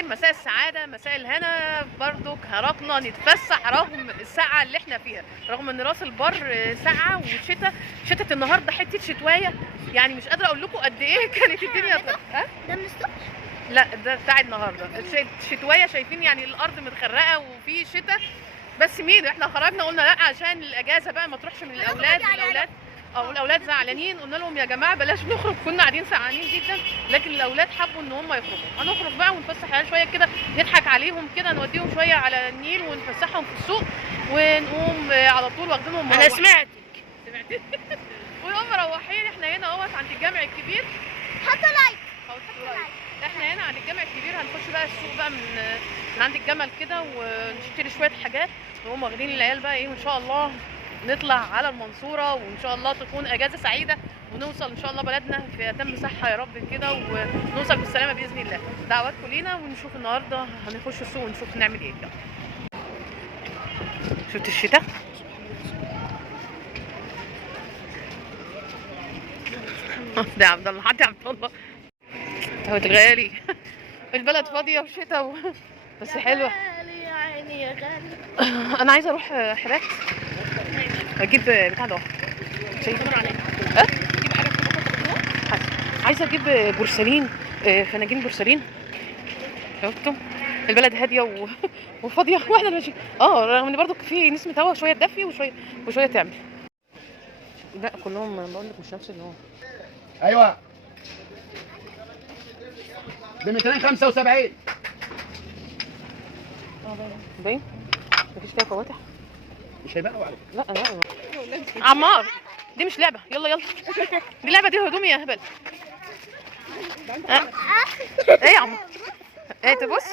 الخير، مساء السعاده، مساء الهنا. برضو خرجنا نتفسح رغم السقعه اللي احنا فيها، رغم ان راس البر سقعه وشتاء. شتت النهارده حته شتوايه، يعني مش قادره اقول لكم قد ايه كانت الدنيا ده من الصبح؟ لا ده بتاع النهارده شتوايه. شايفين يعني الارض متغرقه وفي شتاء. بس مين احنا خرجنا قلنا لا عشان الاجازه بقى ما تروحش من الاولاد. الاولاد زعلانين، قلنا لهم يا جماعه بلاش نخرج، كنا قاعدين سقعانين جدا، لكن الاولاد حبوا ان هم يخرجوا. هنخرج بقى ونفسح عيال شويه كده، نضحك عليهم كده، نوديهم شويه على النيل ونفسحهم في السوق، ونقوم على طول واخدينهم. انا سمعتك. ونقوم مروحين. احنا هنا اهوت عند الجامع الكبير. حطوا لايك. احنا هنا عند الجامع الكبير، هنخش بقى السوق بقى من عند الجمل كده، ونشتري شويه حاجات، ونقوم واخدين العيال بقى ايه، وان شاء الله نطلع على المنصوره، وان شاء الله تكون اجازه سعيده، ونوصل ان شاء الله بلدنا في اتم صحه يا رب كده، ونوصل بالسلامه باذن الله. دعواتكم لينا، ونشوف النهارده هنخش السوق ونشوف نعمل ايه. شفت الشتاء؟ ده عبد الله، حد عبد الله اهوت الغالي. البلد فاضيه وشتاء بس حلوه. يا عيني يا غالي. انا عايزه اروح حراك اجيب بتاع ده. شايفين عليا اجيب حاجه عايزه اجيب بورسلين، فناجين بورسلين. شفتوا البلد هاديه وفاضيه واحده ماشيه. رغم ان برضو في نسمه هوا، شويه تدفي وشويه تعمل. لا كلهم بقول لك مش نفس النوع. ايوه ب 275. باين مفيش فيها فواتح. مش هيبقى عليك. لا عمار، دي مش لعبه. يلا دي لعبه، دي هدومي يا هبل. ايه يا عمار؟ ايه تبص؟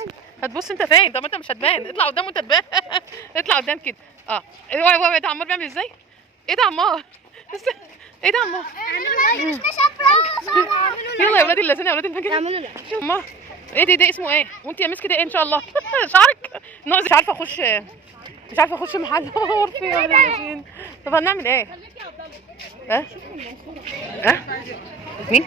هتبص انت فين؟ طب انت مش هتبان، اطلع قدام وانت تبان. اطلع قدام كده. ايه ده عمار بيعمل ازاي؟ ايه ده عمار؟ ايه ده عمار؟ يلا يا ولاد الذين، يا ولاد المجنون. اعملوا لا. عمار ايه ده اسمه ايه؟ وانت يا مس كده ايه ان شاء الله؟ شعرك ناقص. مش عارفه اخش محل غرفه يا ولاد الذين. طب هنعمل ايه؟ مين؟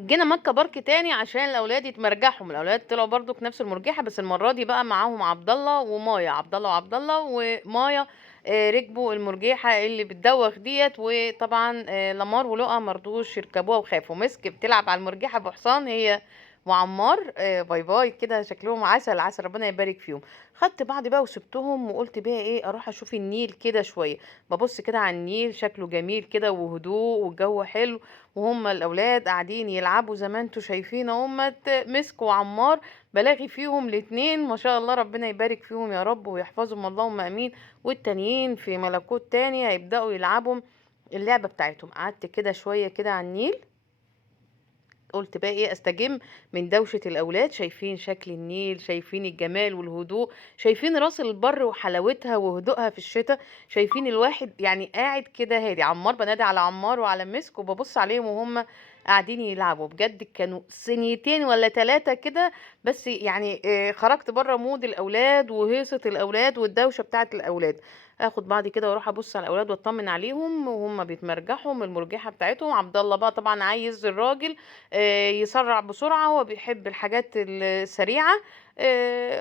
جينا مكة بارك تاني عشان الاولاد يتمرجحوا. الاولاد طلعوا برضو نفس المرجحه، بس المره دي بقى معاهم عبد الله ومايا. عبد الله ومايا ركبوا المرجحه اللي بتدوخ ديت. وطبعا لمار ولقى مرضوش يركبوها وخافوا. مسك بتلعب على المرجحه بحصان هي وعمار. باي باي كده، شكلهم عسل عسل، ربنا يبارك فيهم. خدت بعض بقى وسبتهم، وقلت بقى ايه، اروح اشوف النيل كده شويه. ببص كده على النيل، شكله جميل كده وهدوء والجو حلو، وهم الاولاد قاعدين يلعبوا زي ما انتوا شايفين. هم مسكوا عمار، بلاغي فيهم الاتنين ما شاء الله، ربنا يبارك فيهم يا رب ويحفظهم اللهم امين. والتانيين في ملكوت تاني هيبداوا يلعبوا اللعبه بتاعتهم. قعدت كده شويه كده على النيل، قلت بقى ايه، استجم من دوشة الاولاد. شايفين شكل النيل، شايفين الجمال والهدوء، شايفين راس البر وحلاوتها وهدوءها في الشتاء. شايفين الواحد يعني قاعد كده هادي. عمار، بنادي على عمار وعلى مسك وببص عليهم وهم قاعدين يلعبوا. بجد كانوا ثانيتين ولا 3 كده بس، يعني خرجت بره مود الاولاد وهيصة الاولاد والدوشة بتاعت الاولاد. اخد بعضي كده واروح ابص على الاولاد واطمن عليهم وهم بيتمرجحوا من المرجحه بتاعتهم. عبد الله بقى طبعا عايز الراجل يسرع بسرعة، هو بيحب الحاجات السريعة.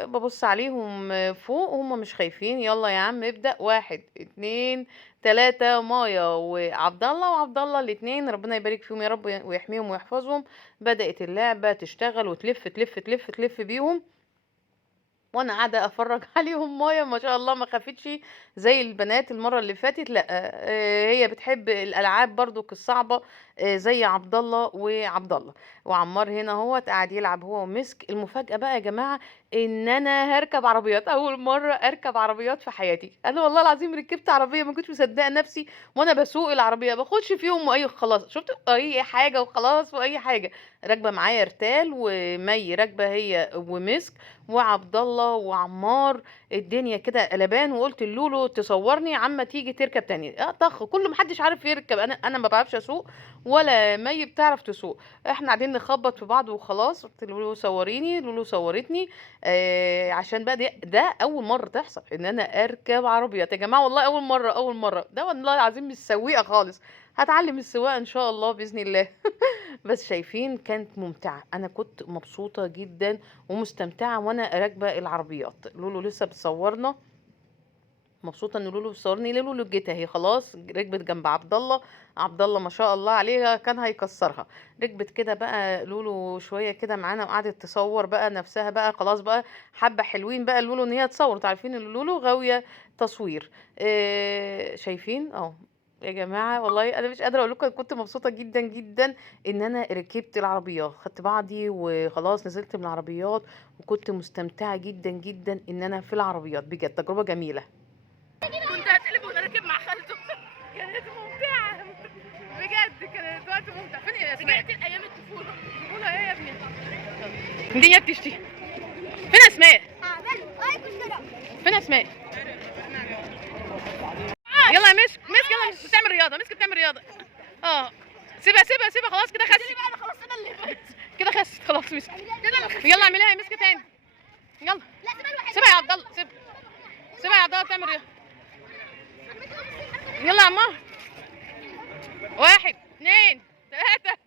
ببص عليهم فوق وهم مش خايفين. يلا يا عم ابدأ، 1 2 3. مايا وعبد الله الاتنين ربنا يبارك فيهم يا رب ويحميهم ويحفظهم. بدأت اللعبة تشتغل وتلف تلف تلف تلف بيهم، وانا قاعده اتفرج عليهم. مايا ما شاء الله ما خافتش زي البنات المره اللي فاتت، لا هي بتحب الالعاب برضو الصعبه زي عبد الله وعمار. هنا هو قاعد يلعب هو ومسك. المفاجاه بقى يا جماعه ان انا هركب عربيات، اول مره اركب عربيات في حياتي. انا والله العظيم ركبت عربيه ما كنتش مصدقه نفسي وانا بسوق العربيه، بخش فيهم واي خلاص شفت اي حاجه وخلاص واي حاجه. راكبه معايا رتال ومي، راكبه هي ومسك وعبد الله وعمار. الدنيا كده قلبان، وقلت لولو تصورني عما تيجي تركب تاني. طخ كله محدش عارف يركب، انا ما بعرفش اسوق ولا مي بتعرف تسوق. احنا قاعدين نخبط في بعض وخلاص. قلت لولو صوريني، لولو صورتني. عشان بقى ده اول مره تحصل ان انا اركب عربيات يا جماعه، والله اول مره ده والله العظيم مش سويقه خالص. هتعلم السواقه ان شاء الله باذن الله. بس شايفين كانت ممتعه، انا كنت مبسوطه جدا ومستمتعه وانا راكبه العربيات. لولو لسه بتصورنا، مبسوطه ان لولو بتصورني. لولو جيت اهي خلاص، ركبت جنب عبد الله. عبد الله ما شاء الله عليها كان هيكسرها. ركبت كده بقى لولو شويه كده معانا وقعدت تصور بقى نفسها بقى خلاص بقى. حبه حلوين بقى لولو ان هي تصور، تعرفين ان لولو غاويه تصوير. شايفين اهو يا جماعه، والله انا مش قادره اقول لكم كنت مبسوطه جدا جدا ان انا ركبت العربيات. خدت بعضي وخلاص نزلت من العربيات، وكنت مستمتعه جدا جدا ان انا في العربيات، بجد تجربه جميله. كنت هتقلب وانا راكب مع خالته. كانت ممتعة بجد، كانت وقت ممتع. فين يا اسماء؟ رجعت الايام الطفولة. الطفولة ايه يا ابني؟ الدنيا بتشتي. فين اسماء؟ فين اسماء؟ يلا يا مسك مسك، يلا مسك بتعمل رياضه، مسك بتعمل رياضه. سيبها سيبها سيبها خلاص كده خست. انا خلاص انا اللي فات. كده خست خلاص مسك. يلا اعمليها يا مسك تاني. يلا لا سيبها الواحد. سيبها يا عبد الله، سيبها سيبها يا عبد الله بتعمل رياضه. يلا يا عمار. 1 2 3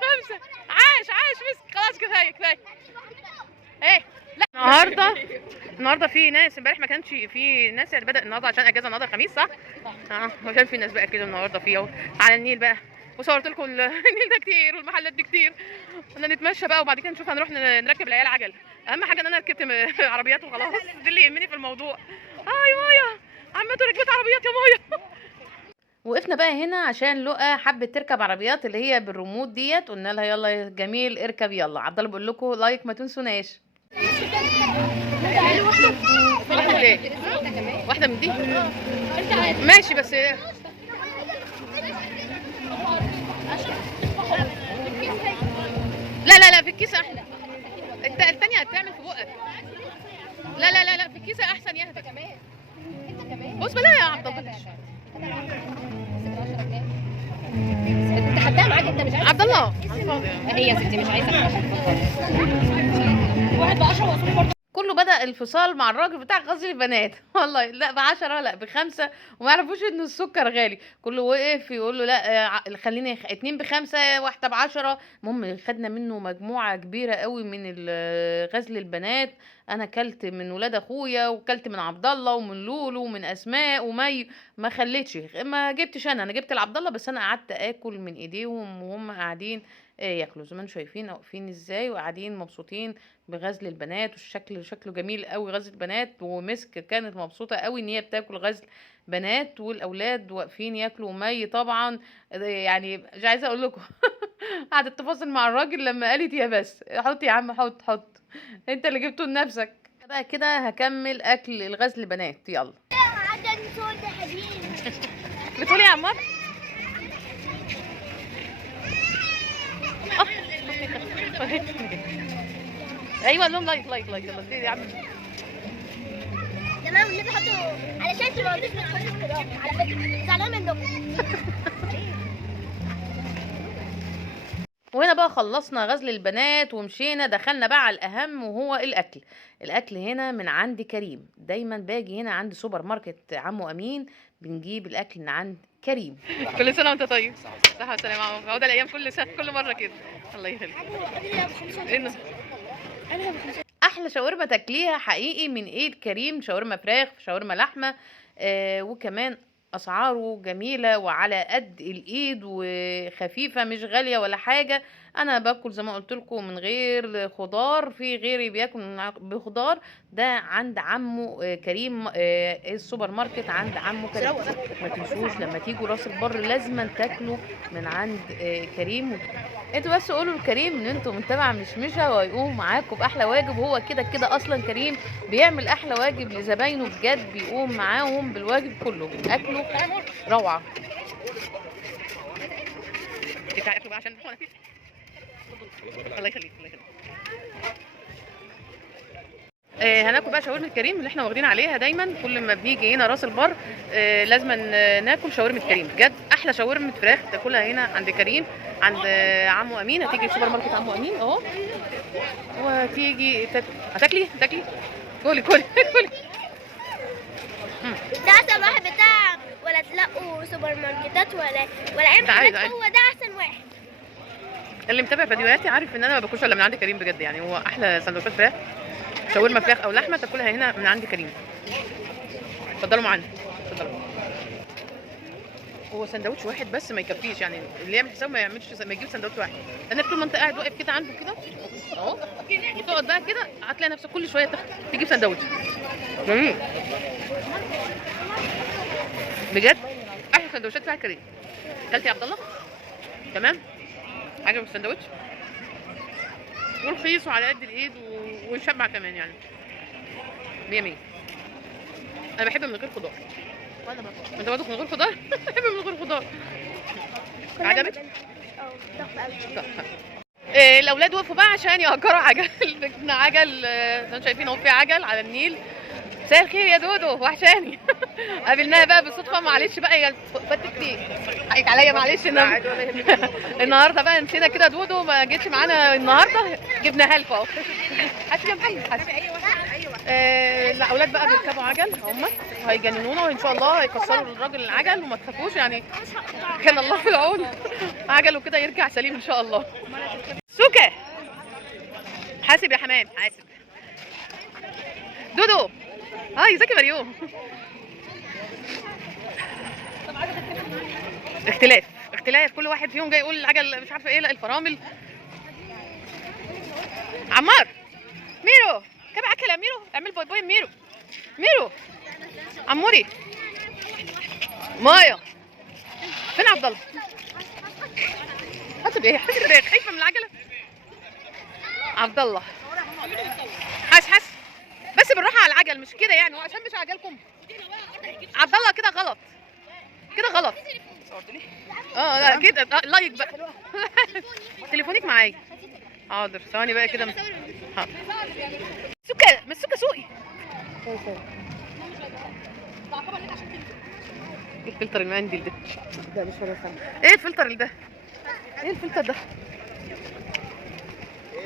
5. عاش عاش مسك، خلاص كفايه كفايه. ايه لا النهارده في ناس، امبارح ما كانش في ناس، يعني بدأ النهارده عشان اجازه النهارده الخميس صح؟ عشان في ناس بقى كده النهارده فيه اهو على النيل بقى. وصورت لكم النيل ده كتير والمحلات دي كتير. قلنا نتمشى بقى وبعد كده نشوف هنروح نركب العيال عجل. اهم حاجه ان انا ركبت عربيات وخلاص، دي اللي يهمني في الموضوع. يا مايا عمته ركبت عربيات يا مايا. وقفنا بقى هنا عشان لقى حبت تركب عربيات اللي هي بالريموت ديت، قلنا لها يلا يا جميل اركب يلا. عبد الله بقول لكم لايك ما تنسوناش. واحدة من دي ماشي بس. لا في الكيسة احلى. التانية هتعمل في بقك. لا في الكيسة احسن يهدى. بص بلا يا عبد الله. انت خدتها معاك، انت مش عايز عبد الله هي يا ستي مش عايزه. واحد ب10 وصول برضه. كله بدأ الفصال مع الراجل بتاع غزل البنات. والله لا ب10 لا ب5، وما يعرفوش ان السكر غالي. كله وقف يقول له لا خليني 2 ب5 واحده ب10. المهم خدنا منه مجموعه كبيره قوي من غزل البنات. انا كلت من ولاد اخويا وكلت من عبد الله ومن لولو ومن اسماء ومي. ما خليتش، ما جبتش انا جبت لعبد الله بس. انا قعدت اكل من ايديهم وهم قاعدين ياكلوا زي ما انتم شايفين واقفين ازاي وقاعدين مبسوطين بغزل البنات. والشكل شكله جميل قوي غزل البنات. ومسك كانت مبسوطه قوي ان هي بتاكل غزل بنات، والاولاد واقفين ياكلوا. مي طبعا يعني مش عايزه اقول لكم قعدت تفاصل مع الراجل لما قالت يا بس حط يا عم حط انت اللي جبته لنفسك. بقى كده هكمل اكل الغزل البنات. يلا بتقولي يا عمار؟ ايوه لهم لايك يلا يا عم. تمام اللي بحطه علشان تبقى مش بتخشوا كده على فكره زعلان منكم. وهنا بقى خلصنا غزل البنات ومشينا دخلنا بقى على الاهم وهو الاكل هنا من عند كريم. دايما باجي هنا عند سوبر ماركت عمو امين بنجيب الاكل من عند كريم. كل سنه وانت طيب. صحه وسلامه. عوده الايام كل سنه كل مره كده. الله يخليك. احلى شاورما تاكليها حقيقي من ايد كريم. شاورما فراخ، شاورما لحمه، وكمان اسعاره جميله وعلى قد الايد وخفيفه مش غاليه ولا حاجه. انا باكل زي ما قلت لكم من غير خضار، في غيري بياكل بخضار. ده عند عمو كريم، السوبر ماركت عند عمو كريم. ما تنسوش لما تيجوا راس البر لازما تاكلوا من عند كريم. انتوا بس قولوا لكريم ان انتوا متابعه مشمشه وهيقوم معاكم باحلى واجب. هو كده كده اصلا كريم بيعمل احلى واجب لزباينه بجد، بيقوم معاهم بالواجب كله. اكله روعه. اكله بقى عشان الله يخليك الله يخليك. هناكل بقى شاورما كريم اللي احنا واخدين عليها دايما كل ما بنيجي هنا راس البر. لازم ناكل شاورما كريم بجد. احلى شاورما فراخ تاكلها هنا عند كريم عند عمو امين. هتيجي سوبر ماركت عمو امين اهو وتيجي هتاكلي كلي ده احسن واحد بتاع ولد تلاقوا سوبر ماركتات ولا اي تعالي، محلات، تعالي. هو ده احسن واحد. اللي متابع فيديوهاتي عارف ان انا ما باكلش الا من عند كريم بجد، يعني هو احلى سندوتشات فراخ، شاورما فراخ او لحمه تاكلها هنا من عند كريم. اتفضلوا معانا، اتفضلوا. هو سندوتش واحد بس ما يكفيش، يعني اللي يعمل حساب ما يجيب سندوتش واحد، لانك طول ما انت قاعد واقف كده عنده كده اهو، وتقعد بقى كده هتلاقي نفسك كل شويه تجيب سندوتش. جميل بجد، احلى سندوتشات فيها كريم. اكلت يا عبد الله؟ تمام؟ عجبك السندوتش؟ ورخيص وعلى قد الايد ويشبع كمان يعني. 100 100. انا بحب من غير خضار. وانا برضه. انت برضه من غير خضار؟ بحب من غير خضار. عجبك؟ تحفة. الاولاد وقفوا بقى عشان يأجروا عجل. جبنا عجل، انتوا شايفين اهو في عجل على النيل. مساء الخير يا دودو، وحشاني. قابلناها بقى بالصدفه، معلش بقى هي فاتت لي، حقك عليا معلش. النهارده بقى نسينا كده دودو ما جتش معانا النهارده، جبناها لكم اهو. حاسب يا محمد، حاسب. الاولاد بقى بيركبوا عجل هم، هيجننونا وان شاء الله هيكسروا الراجل العجل، وما تخافوش يعني، كان الله في العون. عجله كده يرجع سليم ان شاء الله. سوكا حاسب يا حمام، حاسب. دودو ازيك يا مريوم. اختلاف كل واحد فيهم جاي يقول العجل مش عارفه ايه، لا الفرامل. عمار، ميرو كم اكل يا ميرو، اعمل باي باي ميرو عموري. مايا فين عبد الله؟ حاسب ايه، خايفه من العجله. عبد الله حس بس بالراحه على العجل، مش كده يعني، عشان مش عجلكم. عبد الله كده غلط، كده غلط. لا كده لايك بقى. تليفونك معايا، حاضر ثواني بقى كده. حاضر. سكه مش سكه سوقي. ايه الفلتر المندل ده؟ ده مش فرنسا. ايه الفلتر ده؟ ايه الفلتر ده؟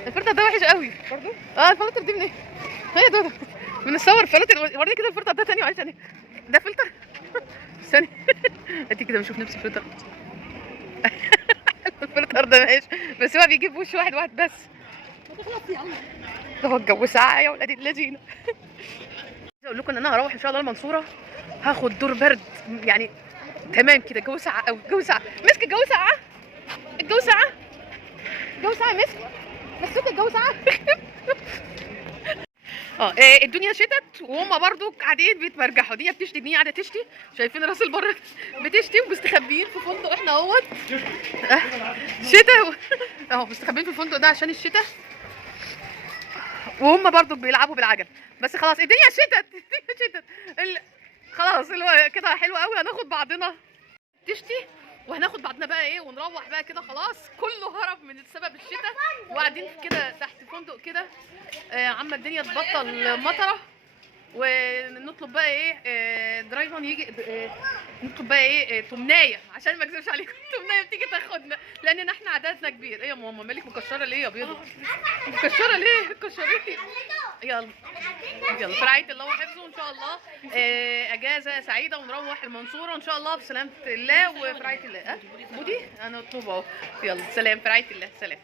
الفلتر ده وحش قوي برضه. الفلتر دي من ايه؟ هي ده من الصور فلتر. وريني كده الفلتر ده تاني، معلش ثانيه. ده فلتر؟ ثانيه. ادي كده بشوف نفسي الفلتر. الفلتر ده ماشي، بس هو بيجيب وش واحد بس. ده هو الجو ساقع يا ولاد الذين. عايزه اقول لكم ان انا هروح ان شاء الله المنصوره، هاخد دور برد يعني تمام كده. الجو ساقع قوي، الجو ساقع مسك، الجو ساقع، الجو ساقع، الجو ساقع مسك، مسك الجو ساقع. الدنيا شتت وهم برضو قاعدين بيتمرجحوا. دي بتشتي، دي قاعده تشتي، شايفين راس البر بتشتي، ومستخبيين في فندق احنا اهوت. شتاء اهو مستخبيين في الفندق ده عشان الشتاء، وهم برضو بيلعبوا بالعجل. بس خلاص الدنيا شتت، الدنيا شتت. خلاص اللي هو كده حلو قوي. هناخد بعضنا تشتي، وهناخد بعضنا بقى ايه ونروح بقى كده. خلاص كله هرب من سبب الشتاء، وقاعدين كده تحت فندق كده. عما الدنيا تبطل مطره، ونطلب بقى ايه درايفر يجي. نطلب بقى ايه تمنايه، عشان ما اكذبش عليكم. تمنايه بتيجي تاخدنا، لان احنا عددنا كبير. ايه يا ماما مالك مكشره ليه يا بيضه؟ مكشره ليه؟ كشريتي. يلا في رعايه الله وحفظه ان شاء الله. اجازه سعيده، ونروح المنصوره ان شاء الله بسلامه الله وفي رعايه الله. بودي انا اطلبه اهو. يلا سلام، في رعايه الله، سلام.